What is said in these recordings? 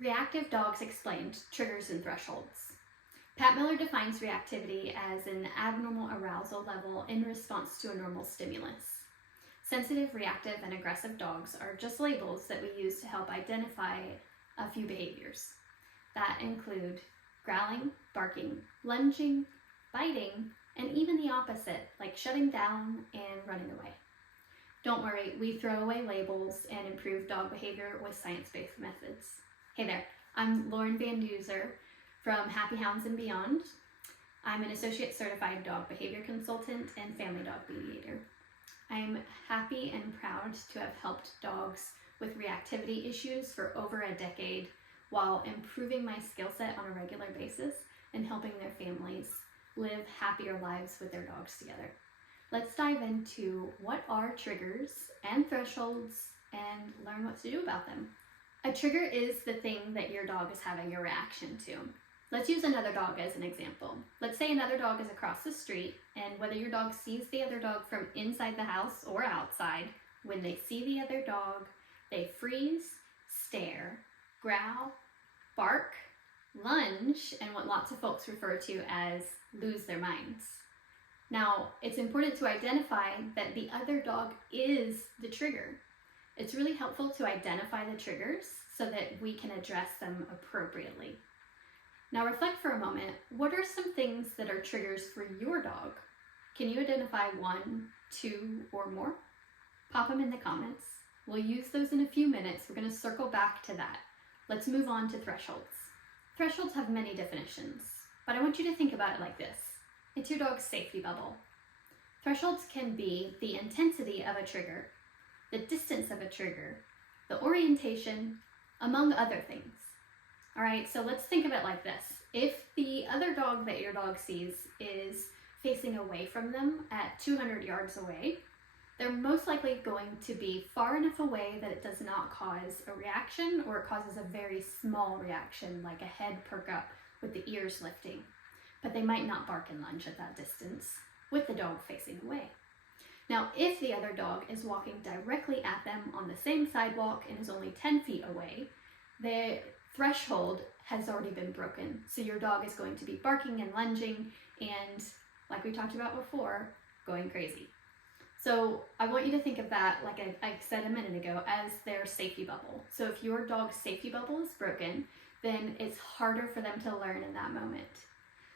Reactive Dogs Explained, Triggers and Thresholds. Pat Miller defines reactivity as an abnormal arousal level in response to a normal stimulus. Sensitive, reactive, and aggressive dogs are just labels that we use to help identify a few behaviors that include growling, barking, lunging, biting, and even the opposite, like shutting down and running away. Don't worry, we throw away labels and improve dog behavior with science-based methods. Hey there, I'm Lauren Van Duzer from Happy Hounds and Beyond. I'm an Associate Certified Dog Behavior Consultant and Family Dog Mediator. I'm happy and proud to have helped dogs with reactivity issues for over a decade while improving my skill set on a regular basis and helping their families live happier lives with their dogs together. Let's dive into what are triggers and thresholds and learn what to do about them. A trigger is the thing that your dog is having a reaction to. Let's use another dog as an example. Let's say another dog is across the street, and whether your dog sees the other dog from inside the house or outside, when they see the other dog, they freeze, stare, growl, bark, lunge, and what lots of folks refer to as lose their minds. Now, it's important to identify that the other dog is the trigger. It's really helpful to identify the triggers so that we can address them appropriately. Now reflect for a moment, what are some things that are triggers for your dog? Can you identify 1, 2, or more? Pop them in the comments. We'll use those in a few minutes. We're going to circle back to that. Let's move on to thresholds. Thresholds have many definitions, but I want you to think about it like this. It's your dog's safety bubble. Thresholds can be the intensity of a trigger, the distance of a trigger, the orientation, among other things. All right, so let's think of it like this. If the other dog that your dog sees is facing away from them at 200 yards away, they're most likely going to be far enough away that it does not cause a reaction, or it causes a very small reaction, like a head perk up with the ears lifting. But they might not bark and lunge at that distance with the dog facing away. Now, if the other dog is walking directly at them on the same sidewalk and is only 10 feet away, the threshold has already been broken. So your dog is going to be barking and lunging and, like we talked about before, going crazy. So I want you to think of that, like I said a minute ago, as their safety bubble. So if your dog's safety bubble is broken, then it's harder for them to learn in that moment.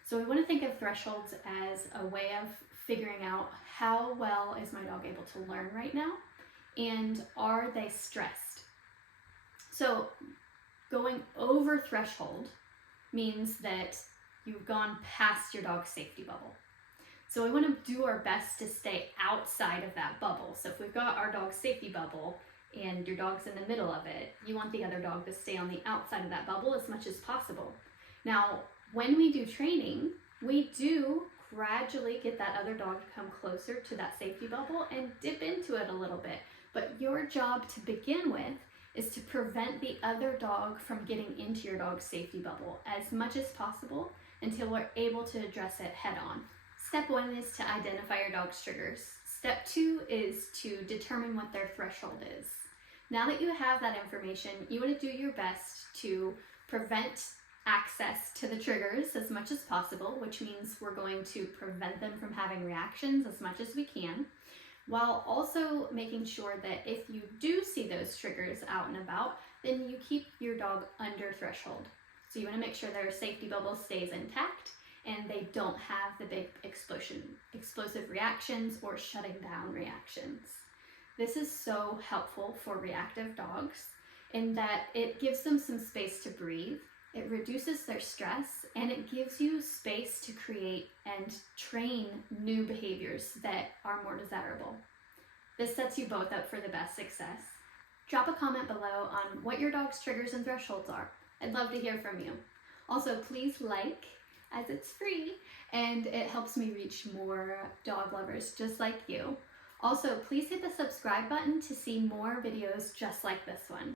So we want to think of thresholds as a way of figuring out how well is my dog able to learn right now, and are they stressed? So going over threshold means that you've gone past your dog's safety bubble. So we want to do our best to stay outside of that bubble. So if we've got our dog's safety bubble and your dog's in the middle of it, you want the other dog to stay on the outside of that bubble as much as possible. Now, when we do training, we do gradually get that other dog to come closer to that safety bubble and dip into it a little bit. But your job to begin with is to prevent the other dog from getting into your dog's safety bubble as much as possible until we're able to address it head on. Step 1 is to identify your dog's triggers. Step 2 is to determine what their threshold is. Now that you have that information, you want to do your best to prevent access to the triggers as much as possible, which means we're going to prevent them from having reactions as much as we can, while also making sure that if you do see those triggers out and about, then you keep your dog under threshold. So you want to make sure their safety bubble stays intact and they don't have the big explosive reactions or shutting down reactions. This is so helpful for reactive dogs in that it gives them some space to breathe. It reduces their stress, and it gives you space to create and train new behaviors that are more desirable. This sets you both up for the best success. Drop a comment below on what your dog's triggers and thresholds are. I'd love to hear from you. Also, please like, as it's free, and it helps me reach more dog lovers just like you. Also, please hit the subscribe button to see more videos just like this one.